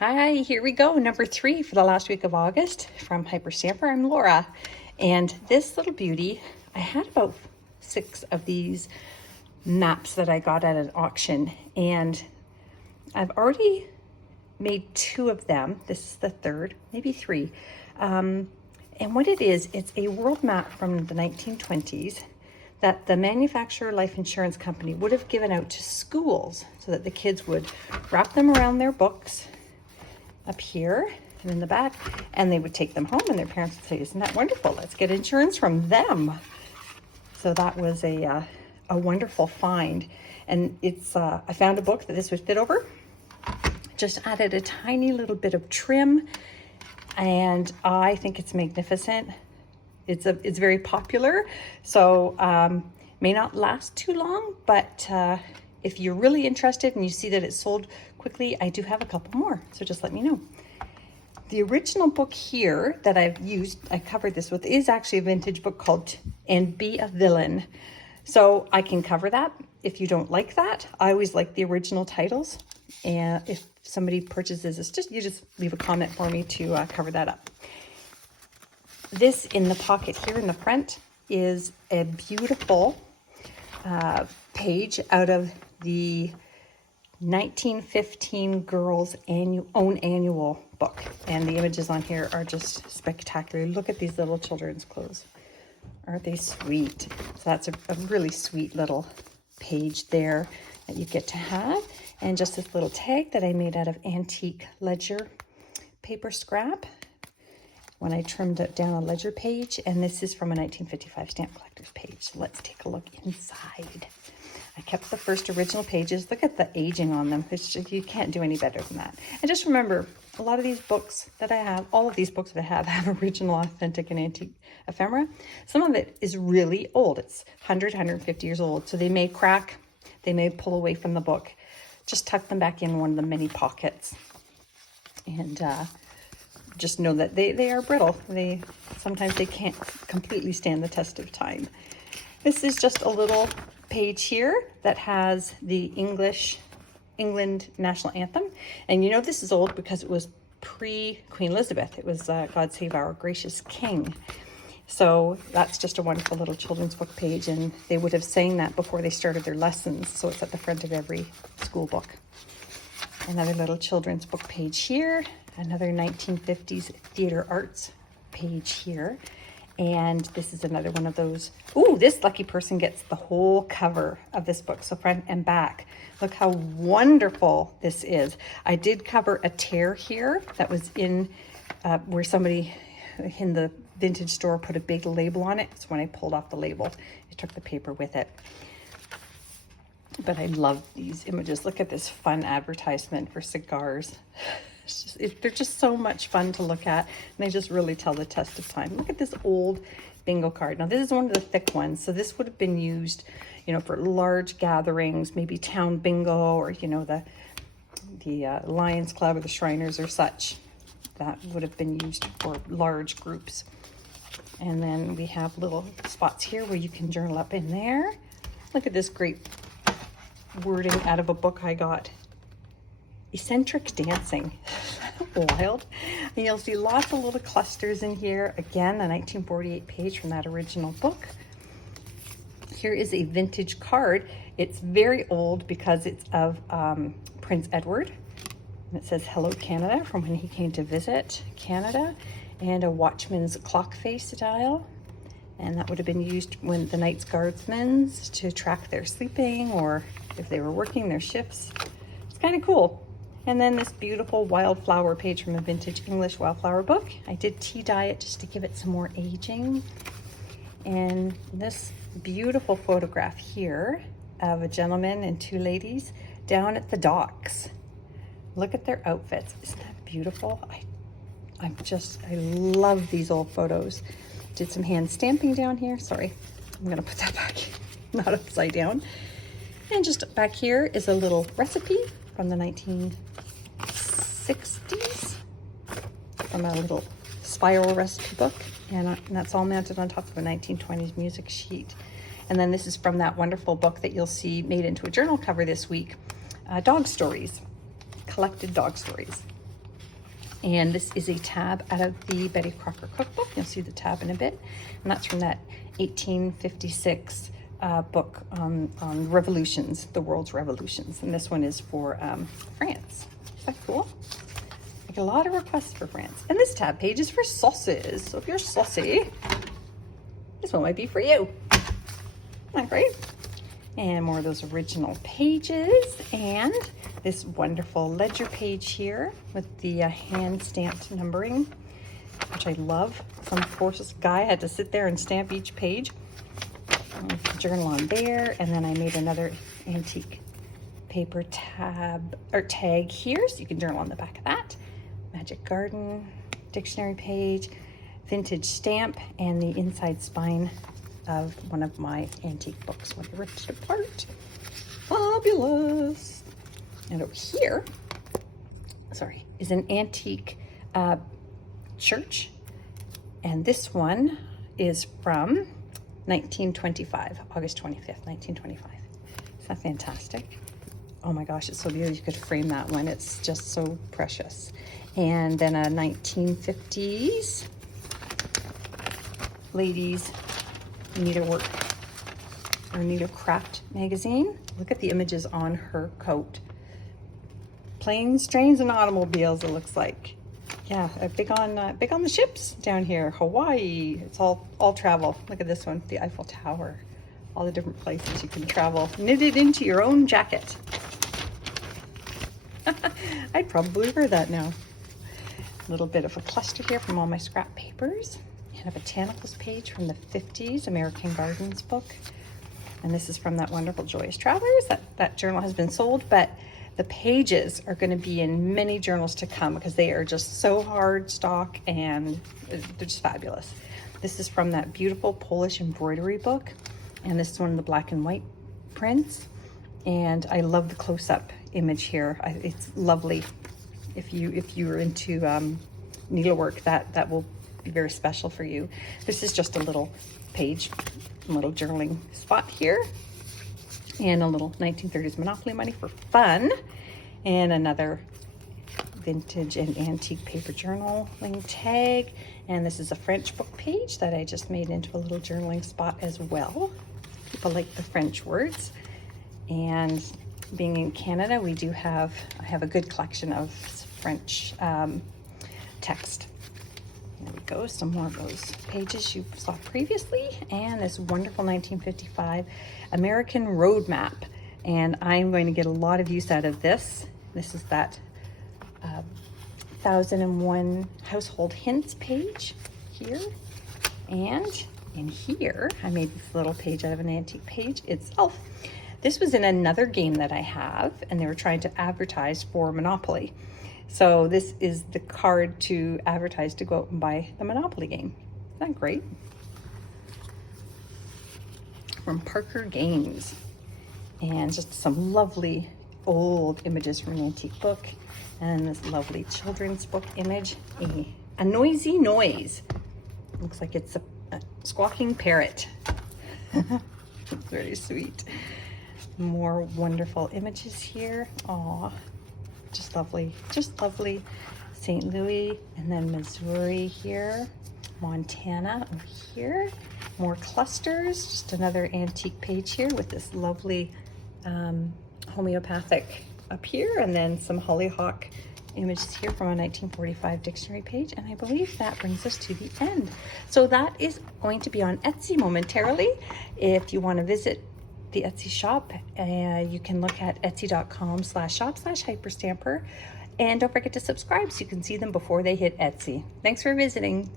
Hi, here we go. Number 3 for the last week of August from Hyperstamper. I'm Laura. And this little beauty, I had about 6 of these maps that I got at an auction. And I've already made 2 of them. This is the 3rd, maybe 3. And what it is, it's a world map from the 1920s that the manufacturer life insurance company would have given out to schools so that the kids would wrap them around their books up here and in the back, and they would take them home and their parents would say, isn't that wonderful? Let's get insurance from them. So that was a wonderful find. And it's I found a book that this would fit over. Just added a tiny little bit of trim, and I think it's magnificent. It's very popular, so may not last too long, but if you're really interested and you see that it's sold quickly, I do have a couple more, so just let me know. The original book here that I've used, I covered this with, is actually a vintage book called And Be a Villain. So I can cover that if you don't like that. I always like the original titles. And if somebody purchases this, you just leave a comment for me to cover that up. This in the pocket here in the front is a beautiful page out of the 1915 Girls Own Annual book. And the images on here are just spectacular. Look at these little children's clothes. Aren't they sweet? So that's a really sweet little page there that you get to have. And just this little tag that I made out of antique ledger paper scrap when I trimmed it down a ledger page. And this is from a 1955 stamp collector's page. So let's take a look inside. I kept the first original pages. Look at the aging on them. It's just, you can't do any better than that. And just remember, a lot of these books that I have, all of these books that I have original, authentic, and antique ephemera. Some of it is really old. It's 100, 150 years old. So they may crack, they may pull away from the book. Just tuck them back in one of the many pockets. And just know that they are brittle. Sometimes they can't completely stand the test of time. This is just a little page here that has the England national anthem. And you know this is old because it was pre-Queen Elizabeth. It was God Save Our Gracious King. So that's just a wonderful little children's book page, and they would have sang that before they started their lessons. So it's at the front of every school book. Another little children's book page here. Another 1950s theater arts page here. And this is another one of those. Ooh, this lucky person gets the whole cover of this book, so front and back. Look how wonderful this is. I did cover a tear here that was in where somebody in the vintage store put a big label on it. So when I pulled off the label, I took the paper with it. But I love these images. Look at this fun advertisement for cigars. They're just so much fun to look at, and they just really tell the test of time. Look at this old bingo card. Now this is one of the thick ones, so this would have been used, for large gatherings, maybe town bingo, or the Lions Club or the Shriners or such. That would have been used for large groups. And then we have little spots here where you can journal up in there. Look at this great wording out of a book I got. Eccentric dancing. Wild. And you'll see lots of little clusters in here. Again, a 1948 page from that original book. Here is a vintage card. It's very old because it's of Prince Edward. And it says, "Hello Canada," from when he came to visit Canada. And a watchman's clock face dial. And that would have been used when the Knights Guardsmen to track their sleeping, or if they were working their shifts. It's kind of cool. And then this beautiful wildflower page from a vintage English wildflower book. I did tea dye it just to give it some more aging. And this beautiful photograph here of a gentleman and 2 ladies down at the docks. Look at their outfits. Isn't that beautiful? I love these old photos. Did some hand stamping down here. Sorry, I'm gonna put that back, not upside down. And just back here is a little recipe from the 1960s, from a little spiral recipe book. And that's all mounted on top of a 1920s music sheet. And then this is from that wonderful book that you'll see made into a journal cover this week, dog stories, collected dog stories. And this is a tab out of the Betty Crocker cookbook. You'll see the tab in a bit. And that's from that 1856 book on revolutions, the world's revolutions. And this one is for France. Is that cool? I get a lot of requests for France. And this tab page is for sauces. So if you're saucy, this one might be for you. Isn't that great? And more of those original pages, and this wonderful ledger page here with the hand stamped numbering, which I love. Some poor guy had to sit there and stamp each page. Journal on there, and then I made another antique paper tab or tag here, so you can journal on the back of that. Magic Garden dictionary page, vintage stamp, and the inside spine of one of my antique books when I ripped it apart. Fabulous. And over here, sorry, is an antique church, and this one is from 1925, August 25th, 1925. Is that fantastic? Oh my gosh, it's so beautiful. You could frame that one. It's just so precious. And then a 1950s ladies needlework or needlecraft magazine. Look at the images on her coat. Planes, trains, and automobiles, it looks like. Yeah, big on the ships down here. Hawaii, it's all travel. Look at this one, the Eiffel Tower. All the different places you can travel. Knitted into your own jacket. I'd probably wear that now. A little bit of a cluster here from all my scrap papers. And a botanicals page from the 50s, American Gardens book. And this is from that wonderful Joyous Travelers. That journal has been sold, but the pages are going to be in many journals to come because they are just so hard stock and they're just fabulous. This is from that beautiful Polish embroidery book. And this is one of the black and white prints. And I love the close-up image here. It's lovely. If you are into needlework, that will be very special for you. This is just a little page, a little journaling spot here, and a little 1930s Monopoly money for fun, and another vintage and antique paper journaling tag. And this is a French book page that I just made into a little journaling spot as well. People like the French words. And being in Canada, I have a good collection of French text. There we go, some more of those pages you saw previously, and this wonderful 1955 American Road Map. And I'm going to get a lot of use out of this. This is that 1001 Household Hints page here. And in here, I made this little page out of an antique page itself. This was in another game that I have, and they were trying to advertise for Monopoly. So this is the card to advertise to go out and buy the Monopoly game. Isn't that great? From Parker Games. And just some lovely old images from an antique book. And this lovely children's book image. A noisy noise. Looks like it's a squawking parrot. Very sweet. More wonderful images here. Aw. Just lovely, just lovely. St. Louis, and then Missouri here, Montana over here. More clusters, just another antique page here with this lovely homeopathic up here, and then some hollyhock images here from a 1945 dictionary page. And I believe that brings us to the end. So that is going to be on Etsy momentarily. If you want to visit the Etsy shop, you can look at etsy.com/shop/hyperstamper, and don't forget to subscribe so you can see them before they hit Etsy. Thanks for visiting.